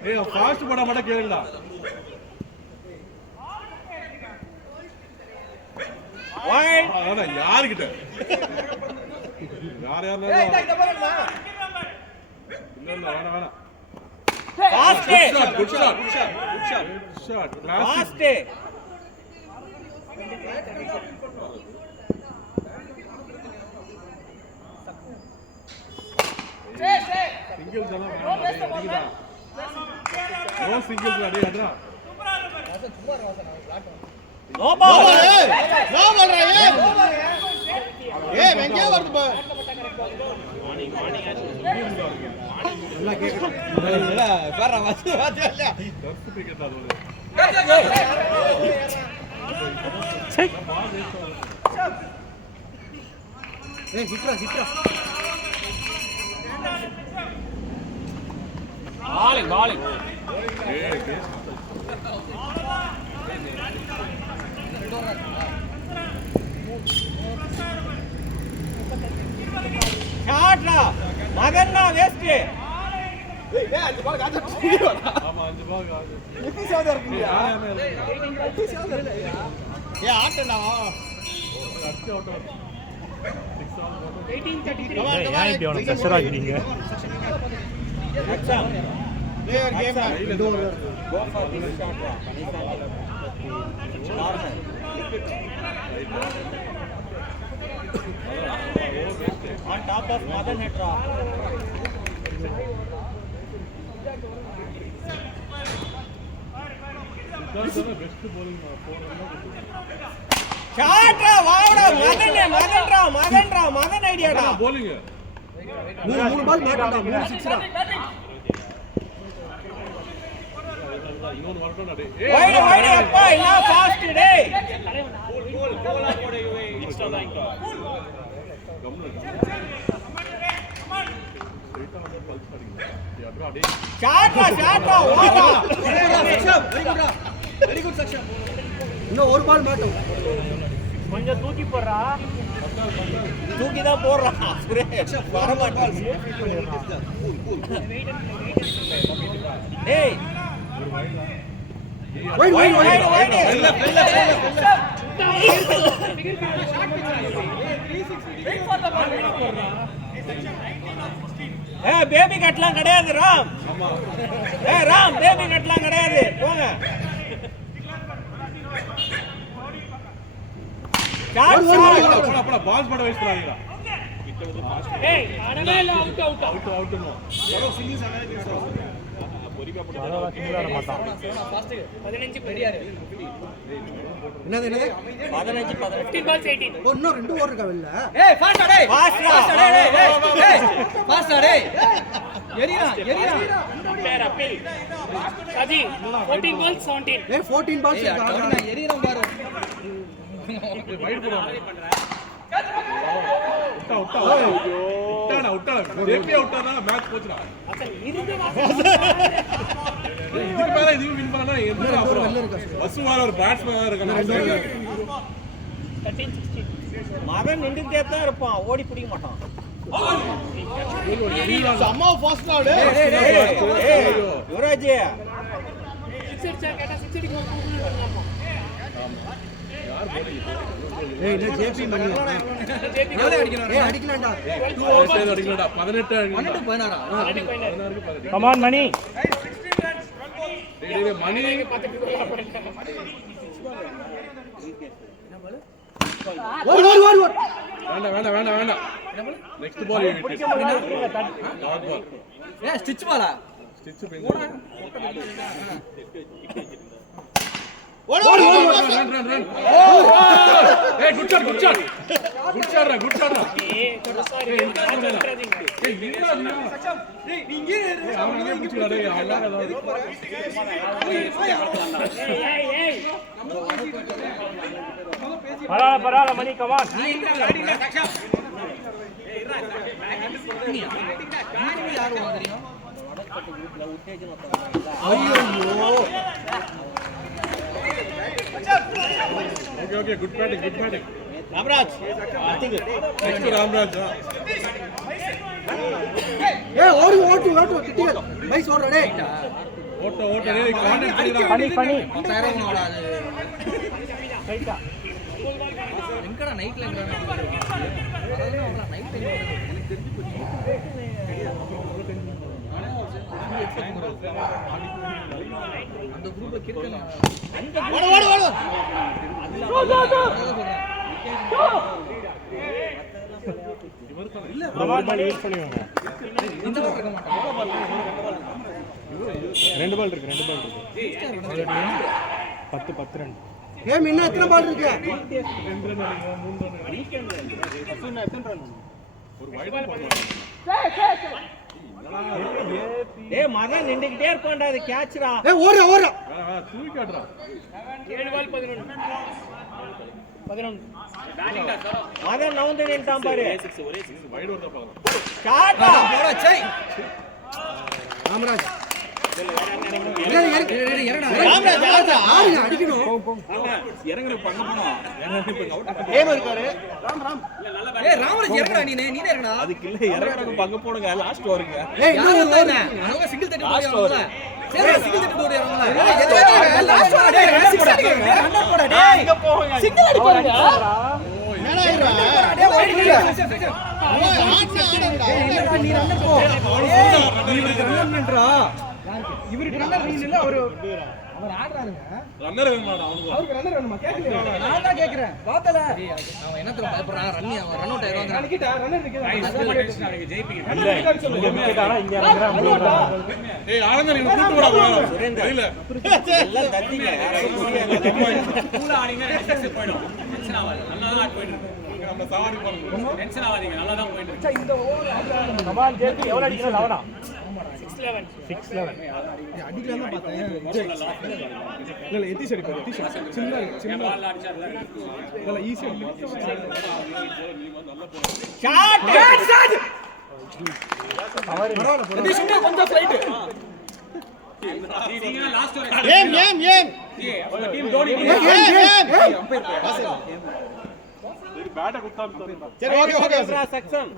ஏய் ஃபாஸ்ட் போட மாட்டே கேளுடா. ஓய் அட யார்கிட்ட யார் ஏய் இந்த பாருங்க. இல்ல வேணா fast good shot fast. Singles எல்லாம் வேணாம். நோ சிங்கிள்ஸ் அடி அட்ரா. No ball. நோ பால் ஏய் வெங்கயா வருது பா. நல்லா கேக்குது. இல்ல பாரு வாச்சு இல்ல. சர்டிபிகேட் அது ஏய் ஹிட்ரா. பாலிங் ஏய் ஷாட்ரா மகன்னா வேஸ்ட் ஆமா 5 பால் காது ஏ ஆட்டடா 18-33 player game go for this shot normal on top of Madan Hetra shot வாடா மதன் ஐடியாடா bowling மூணு பால் மேட்டா 3 சிக்ஸ்ரா இன்னொரு வரட்டும் டேய் வைடு அப்பா இல்ல ஃபாஸ்ட் டேய் ஷாட்ரா ஓடா வெரி குட் சக்ஷன் இன்னும் ஒரு பால் மேட்டும் கொஞ்சம் தூக்கி போடுறா தூக்கி தான் போடுறான் சுரேஷ் வர மாட்டான் டேய் வைடு பேபி கட்டலாம் கிடையாது ராம் ராம் பேபி கட்டலாம் கிடையாது போங்க அப்பட பால்ஸ் பட வேஸ்ட் பண்ணாதீங்க ஏய் அடவே இல்ல அவுட் அவுட்னு என்னது 15 15 balls 18 இன்னும் 2 ஓவர் இருக்கா வெளில ஏய் ஃபாஸ்டா டேய் எரியா பேர் அப்பீல் சஜி 14 balls 17 ஏய் 14 பால்ஸ் இருக்கா எரிறோம் பாரு வைட் போடுவாங்க விட்டா ஜேபி அவுட்டானா மேட்ச் போச்சுடா இதுக்கு மேல இது வின் பண்ணா என்ன அப்புறம் பஸ் வார ஒரு பேட்ஸ்மேனா இருக்கானே 13-16 மகன் நின்னுட்டே தான் இருப்பான் ஓடி பிடிக்க மாட்டான் சம்மா ஃபாஸ்ட் ஆடு யுவராஜ் 6 அடிச்சா கேட்டா 6 அடிக்கு போறாங்க ஏய் இல்ல ஜேபி மணி ஜேபி ஏய் அடிக்கலாம்டா 2 அடிக்கலடா 18 16 கம் ஆன் மணி டேய் மணி ஓடு வேண்டாம் நெக்ஸ்ட் பால் டாட் பால் ஏய் ஸ்டிட்ச் பாலா ஸ்டிட்ச் பென் ஓடு ரன் ஏய் குட் ஷாட் ஏய் சாரி ஏய் நீ இங்க அவனே முடிச்சுடா டேய் ஏய் பரவால Mani come on okay good batting Ramraj next Ramraj ஏய் ஓடு கிட்டியல் பைஸ் ஓடுடா டேய் ஓட்ட டேய் கான்டெக்ட் பண்ணி 10,000 ஓடாது ரைட்டா எங்கடா நைட்ல அதெல்லாம் நைட் டைம் எனக்கு தெரிஞ்சு போச்சு அந்த குரூப்ல கிறுக்கணும் ஓடு இல்ல பால் யூஸ் பண்ணுவாங்க இந்த பால் இருக்க மாட்டாங்க 2 பால் இருக்கு 10 ரன் ஏய் இன்னும் எத்தனை பால் இருக்கு ஒரு வைட் பால் ஏய் மகன் நின்னுக்கிட்டே இருப்பான்டா அது கேட்ச்ரா ஏய் ஓடுடா தூக்கி காட்றா 7 பால் 11 மகன் நவுந்து நின்னுட்டான் பாரு வைட் வரத பாக்கலாம் ஷாட்டா போடா சை ராமராஜ் இறங்குற பண்ண போனோம் ஏம் இருக்காரு அதுக்கு இல்ல இறங்குற பங்க போடுங்க லாஸ்ட் வருங்க இவருக்கு ரன்னர் இல்ல அவரு அவர் ஆடுறாருங்க ரன்னர் வேணுமாடா அவனுக்கு அவருக்கு ரன்னர் வேணுமா கேக்கலையா நான் தான் கேக்குறேன் பார்த்தல அவன் என்ன தெரியும் பயப்படுறான் ரன் அவுட் ஆயிடுவாங்க நிக்கிட்ட ரன்னர் நிக்குது ஜெயிப்பீங்க இங்க ஏய் ஆனந்தன் நீ கூட்டி போடா சுரேந்தர் இல்ல எல்லாம் தத்திங்க கூலா ஆடிங்க சக்சஸ் போய்டும் டென்ஷன் ஆகாது நல்லா தான் போயிட்டு இருக்கு நம்ம சவாரி பண்ணுங்க டென்ஷன் ஆகாதீங்க நல்லா தான் போயிட்டு இருக்கு இந்த ஓவர் கமான் ஜேபி எவ்வளவு அடிக்கணும் லவனா 6-11 அடிக்கலாம் தான் பார்த்தேன் இல்ல எத்தி சரி பாரு எத்தி சரி சின்ன பால் அடிச்சார்ல இல்ல ஈஸி ஷாட் ஷாட் எத்தி சும்மா கொஞ்சம் ஃளைட் நீங்க லாஸ்ட் ஒரு ஏம் உங்க டீம் தோனி சரி பேட்ட குத்தாம சரி ஓகே செக்ஷன்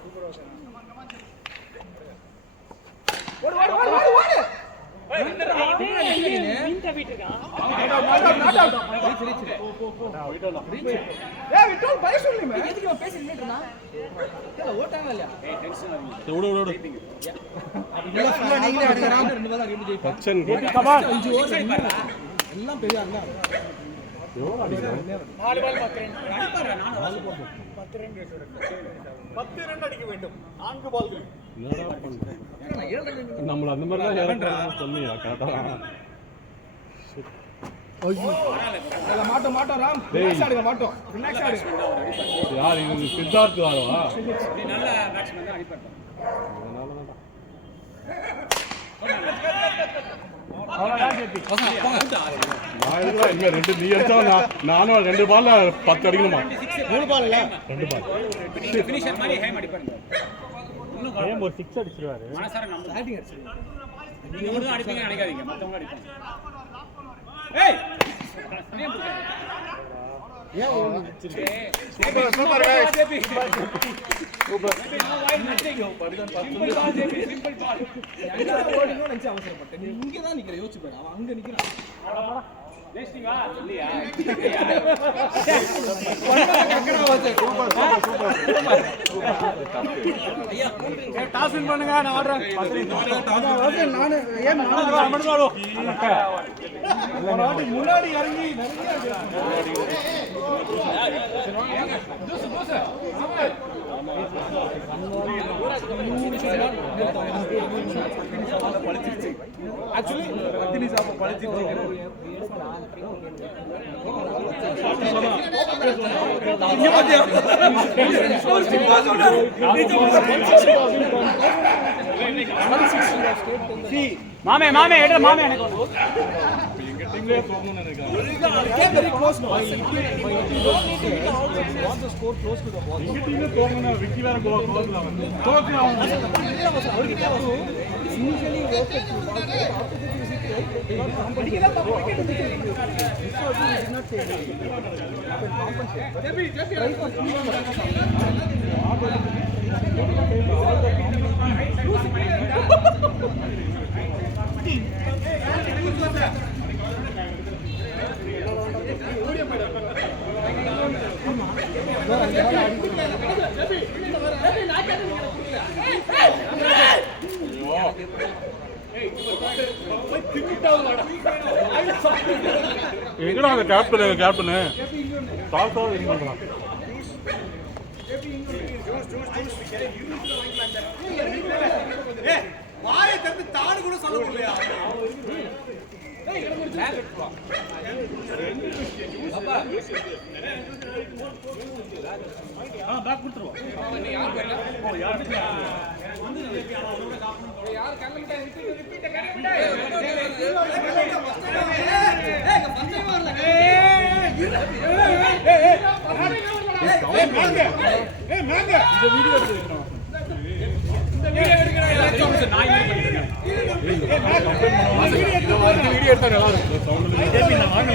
ஓடு ஓடு இந்த வீட்டுக்கு ஏய் விட்டோல் பை சொல்லுமே எதுக்கு நான் பேசி நின்னுட்டு இருந்தா இல்ல ஓட்டாங்க இல்லையா ஓடு ஓடு ஓடு இல்ல ஃபுல்லா நீங்களே அடிக்கறாங்க ரெண்டு பால் அடிச்சு ஜெயிப்பா பச்சன் கமான் 5 ஓவர் எல்லாம் பெரிய அண்ணா எவ்வளவு அடிக்குது 4 பால் 10 ரன் அடிப்பாரா நான் 10 ரன் அடிக்க வேண்டும் 4 பால்கள் என்னடா பண்ற நம்மள அந்த மாதிரி தான் இறங்கறோம் சொல்லியா கரெக்ட்டா இல்ல மாட்டோம் ராம் ரிலாக்ஸ் ஆடுங்க மாட்டோம் ரிலாக்ஸ் ஆடுங்க யார் இது சித்தார்த் ஆடுவா நீ நல்ல பேட்ஸ்மேன் தான் அடிப்பாரு அவ்வளவுதான் ஜேபி நான் இதுல இங்க ரெண்டு நீ அடிச்சா நானும் 2 பால்ல 10 அடிக்கணுமா 3 பால் இல்ல 2 பால் ஃபினிஷர் மாதிரி ஹேம் அடிப்பாரு ஏம் ஒரு 6 அடிச்சிருவாரு மனசார நம்ம பேட்டிங் அடிச்சு நீங்க மட்டும் தான் அடிப்பீங்க நினைக்காதீங்க மத்தவங்க அடிப்பாங்க ஏய் super super guys super simple ball ஜேபி சிம்பிள் பால் எங்க ஓடினோ நினைச்சு அவசரப்பட்டேன் நீ இங்க தான் நிக்கிற யோசிச்சு பாரு அவன் அங்க நிக்கிறான் வேஸ்டிங்கா இல்லையா டாஸ் வின் பண்ணுங்க நான் ஆடுறேன் நானு ஏன் முன்னாடி இறங்கி ஆக்சுவலி அத்தினி சாப்ப பழிச்சிருச்சு மாமே மாமே எடு மாமே எனக்கு எங்க டீம்லயே தோக்கணும்னு நினைக்கிறேன் very close now. எங்க டீம்லயே தோக்கணும்னா விக்கி வேற க்ளோஸ்ல வந்து தோக்கு அவன் Initially worked at after that visit right they did not say compensate but try for 3 எங்கடா அந்த கேப்டன் சால்சா வின் பண்றான் வாயை தந்து தாடு கூட சொல்ல முடியலையா பேக் கொடுத்துருவோம் இந்த வீடியோ எடுத்து வைக்கணும் வீடியோ எடுத்தா நல்லா இருக்கும்.